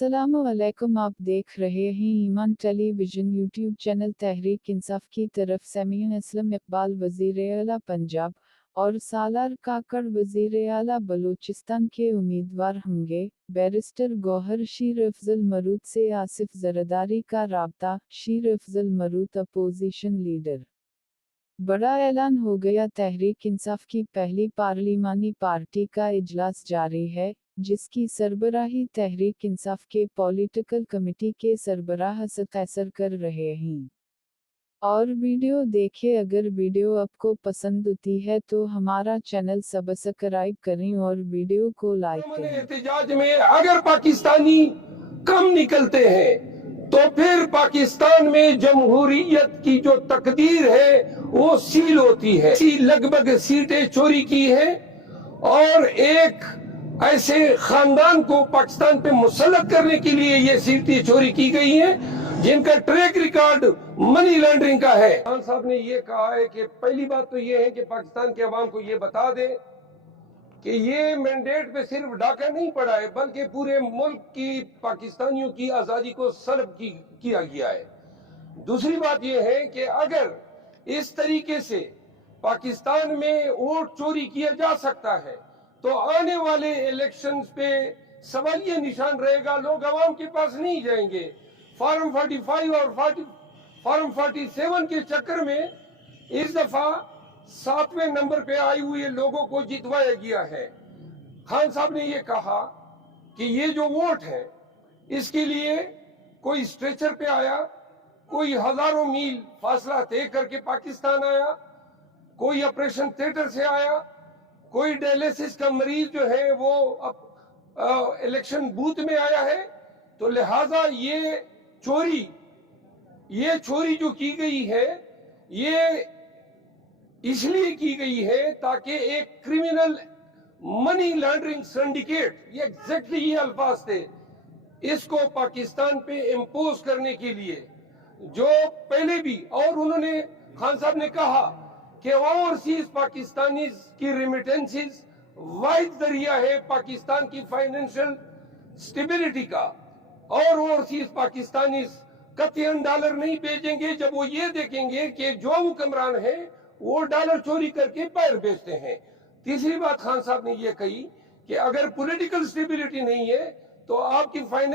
अस्सलाम वालेकुम। आप देख रहे हैं ईमान television YouTube channel. Tehreek Insaf की तरफ से मियां असलम इकबाल वज़ीर-ए-आला पंजाब और सालार काकड़ वज़ीर-ए-आला बलूचिस्तान के उम्मीदवार होंगे। बैरिस्टर गौहर शीर अफजल मरूद से आसिफ जरदारी का राब्ता। शीर अफजल मरूद अपोजिशन लीडर। बड़ा ऐलान हो गया। तहरीक इंसाफ की पहली पार्लिमानी पार्टी का इजलास जारी है, जिसकी सरबराही तहरीक इंसाफ के पॉलिटिकल कमेटी के सरबराह कैसर कर रहे हैं। और वीडियो देखें। अगर वीडियो आपको पसंद आती है तो हमारा चैनल सब्सक्राइब करें और वीडियो को लाइक करें। एहतजाज में अगर पाकिस्तानी कम निकलते हैं तो फिर पाकिस्तान में जमहूरियत की जो तकदीर है वो सील होती है। लगभग सीटें चोरी की हैं और एक ऐसे खानदान को पाकिस्तान पे मुसल्लत करने के लिए ये सीटें चोरी की गई हैं जिनका ट्रैक रिकॉर्ड मनी लॉन्ड्रिंग का है। खान साहब ने ये कहा है कि पहली बात तो ये है कि पाकिस्तान के अवाम को ये बता दें कि ये मैंडेट पे सिर्फ डाका नहीं पड़ा है बल्कि पूरे मुल्क की पाकिस्तानियों की आजादी को सल्ब किया गया है। दूसरी बात ये है कि अगर इस तरीके से पाकिस्तान में वोट चोरी किया जा सकता है तो आने वाले इलेक्शंस पे सवालिया निशान रहेगा। लोग अवाम के पास नहीं जाएंगे। फॉर्म 45 और फॉर्म 47 के चक्कर में इस दफा 7वें नंबर पे आई हुए लोगों को जितवाया गया है। खान साहब ने ये कहा कि ये जो वोट है इसके लिए कोई स्ट्रेचर पे आया, कोई हजारों मील फासला तय करके पाकिस्तान आया, कोई ऑपरेशन थिएटर से आया, कोई डायलिसिस का मरीज जो है वो अब इलेक्शन बूथ में आया है। तो लिहाजा ये चोरी जो की गई है ये इसलिए की गई है ताकि एक क्रिमिनल मनी लॉन्ड्रिंग सिंडिकेट, ये एग्जैक्टली ये अल्फाज थे, इसको पाकिस्तान पे इम्पोज करने के लिए जो पहले भी, और उन्होंने खान साहब ने कहा कि ओवरसीज पाकिस्तानीज की रेमिटेंसेस वाहिद जरिया है पाकिस्तान की फाइनेंशियल स्टेबिलिटी का, और ओवरसीज पाकिस्तानीज कतईन डॉलर नहीं भेजेंगे जब वो ये देखेंगे कि जो हुक्मरान है वो डॉलर चोरी करके बाहर बेचते हैं। तीसरी बात खान साहब ने ये कही कि अगर पॉलिटिकल स्टेबिलिटी नहीं है तो आपकी फाइनेंस